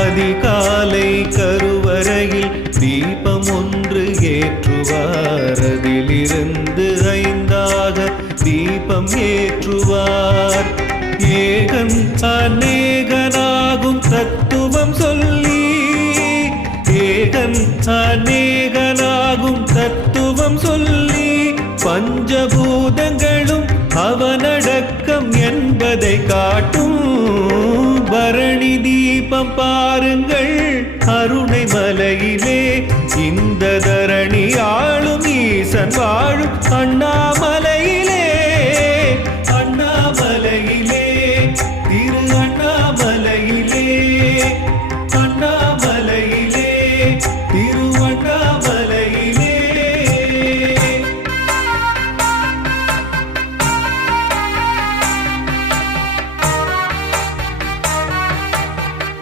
அதிகாலை கருவறையில் தீபம் ஒன்று ஏற்றுவார். அதிலிருந்து 5ஆக தீபம் ஏற்றுவார். ஏகன் அநேகனாகும் தத்துவம் சொல்லி, ஏகன் அநேகனாகும் தத்துவம் சொல்லி, பஞ்சபூதங்களும் அவனடக்கம் என்பதை காட்டும் பரணி தீபம் பாருங்கள் அருணை மலையிலே. இந்த தரணி ஆளும் ஈசன் வாழும் அண்ணா